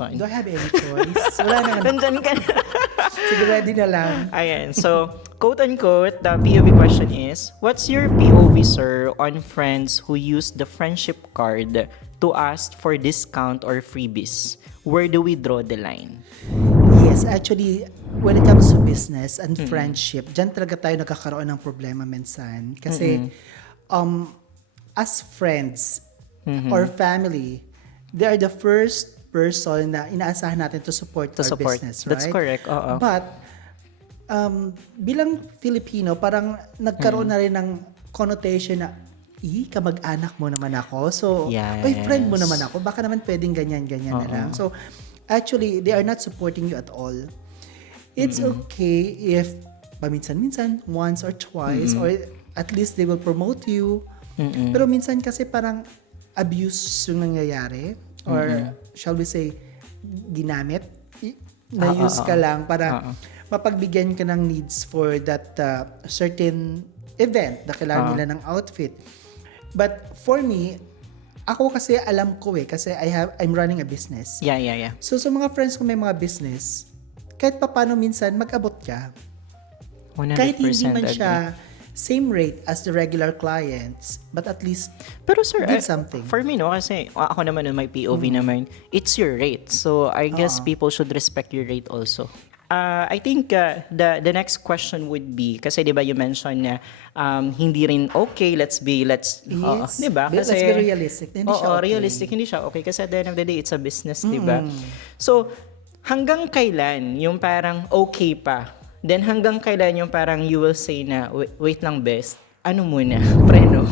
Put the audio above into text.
question. Do I have any choice? Wala naman. Nandyan ka na. Sige, ready na lang. Ayan. So, quote-unquote, the POV question is, what's your POV, sir, on friends who use the friendship card to ask for discount or freebies? Where do we draw the line? Yes, actually, when it comes to business and friendship, dyan talaga tayo nagkakaroon ng problema minsan. Kasi, as friends or family, they are the first person na inaasahan natin to support our business, right? That's correct. Oo. But, bilang Filipino, parang nagkaroon na rin ng connotation na, kamag-anak mo naman ako. So, oy, friend mo naman ako. Baka naman pwedeng ganyan-ganyan na lang. So, actually, they are not supporting you at all. It's okay if paminsan-minsan, once or twice, or at least they will promote you. Pero minsan kasi parang abuse yung nangyayari, or shall we say, ginamit, na-use ka lang para mapagbigyan ka ng needs for that certain event na kailangan nila ng outfit. But for me, ako kasi alam ko kasi I'm running a business. Yeah. So sa mga friends ko may mga business, kahit paano minsan mag-abot ka. 100% Kahit hindi man agree. siya same rate as the regular clients, but at least Pero sir, give something. for me, no, kasi ako naman, my POV naman, it's your rate. So, I guess people should respect your rate also. I think the next question would be, kasi di ba you mentioned na hindi rin okay, let's Yes. di ba? Let's be realistic. Hindi siya okay. Realistic, hindi siya okay. Kasi at the end of the day, it's a business, di ba? So, hanggang kailan yung parang okay pa? Then hanggang kailan yung parang you will say na, wait lang best, ano muna, preno?